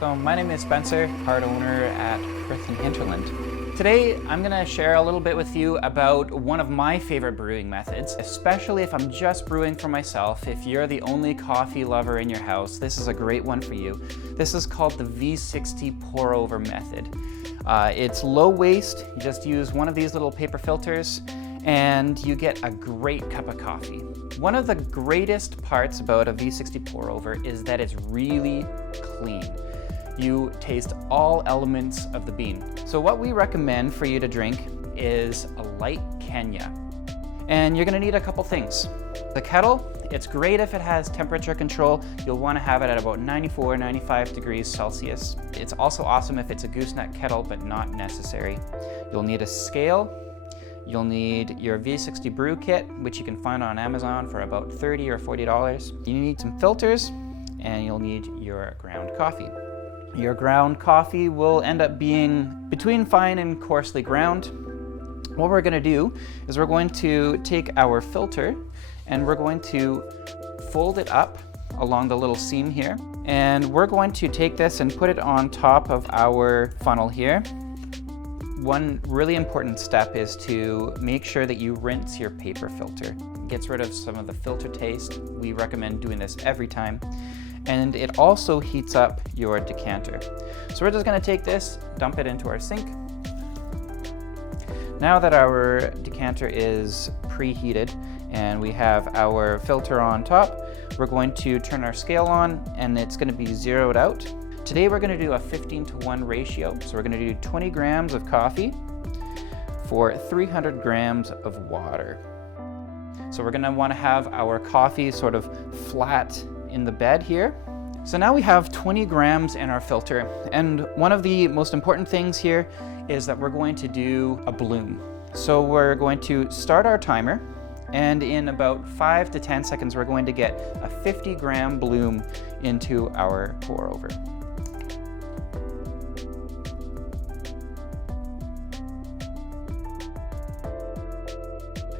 So my name is Spencer, part owner at Hearth Hinterland. Today I'm going to share a little bit with you about one of my favorite brewing methods, especially if I'm just brewing for myself. If you're the only coffee lover in your house, this is a great one for you. This is called the V60 pour over method. It's low waste. You just use one of these little paper filters and you get a great cup of coffee. One of the greatest parts about a V60 pour over is that it's really clean. You taste all elements of the bean. So what we recommend for you to drink is a light Kenya. And you're gonna need a couple things. The kettle, it's great if it has temperature control. You'll wanna have it at about 94, 95 degrees Celsius. It's also awesome if it's a gooseneck kettle, but not necessary. You'll need a scale. You'll need your V60 brew kit, which you can find on Amazon for about $30 or $40. You need some filters, and you'll need your ground coffee. Your ground coffee will end up being between fine and coarsely ground. What we're going to do is we're going to take our filter and we're going to fold it up along the little seam here. And we're going to take this and put it on top of our funnel here. One really important step is to make sure that you rinse your paper filter. It gets rid of some of the filter taste. We recommend doing this every time. And it also heats up your decanter. So we're just gonna take this, dump it into our sink. Now that our decanter is preheated and we have our filter on top, we're going to turn our scale on and it's gonna be zeroed out. Today we're gonna do a 15:1 ratio. So we're gonna do 20 grams of coffee for 300 grams of water. So we're gonna wanna have our coffee sort of flat in the bed here. So now we have 20 grams in our filter, and one of the most important things here is that we're going to do a bloom. So we're going to start our timer, and in about 5 to 10 seconds we're going to get a 50-gram bloom into our pour over.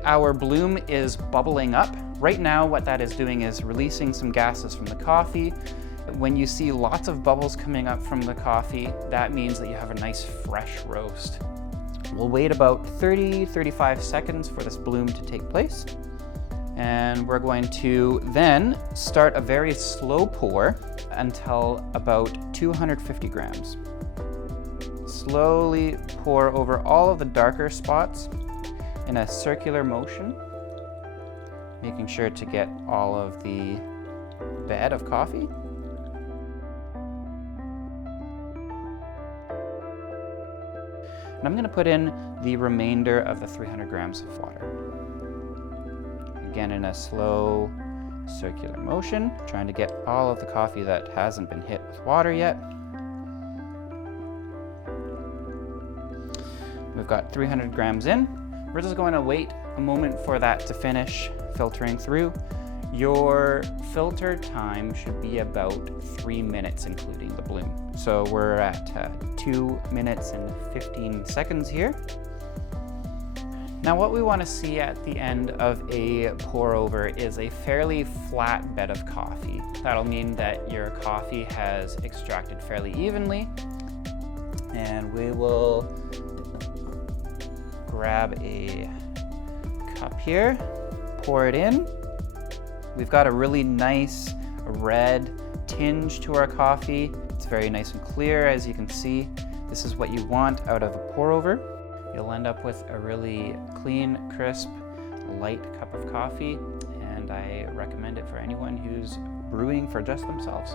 Our bloom is bubbling up. Right now, what that is doing is releasing some gases from the coffee. When you see lots of bubbles coming up from the coffee, that means that you have a nice fresh roast. We'll wait about 30-35 seconds for this bloom to take place. And we're going to then start a very slow pour until about 250 grams. Slowly pour over all of the darker spots in a circular motion, making sure to get all of the bed of coffee. And I'm going to put in the remainder of the 300 grams of water. Again, in a slow circular motion, trying to get all of the coffee that hasn't been hit with water yet. We've got 300 grams in. We're just going to wait a moment for that to finish filtering through. Your filter time should be about 3 minutes, including the bloom. So we're at 2 minutes and 15 seconds here. Now what we want to see at the end of a pour over is a fairly flat bed of coffee. That'll mean that your coffee has extracted fairly evenly. And we will grab a cup here, pour it in. We've got a really nice red tinge to our coffee. It's very nice and clear, as you can see. This is what you want out of a pour over. You'll end up with a really clean, crisp, light cup of coffee, and I recommend it for anyone who's brewing for just themselves.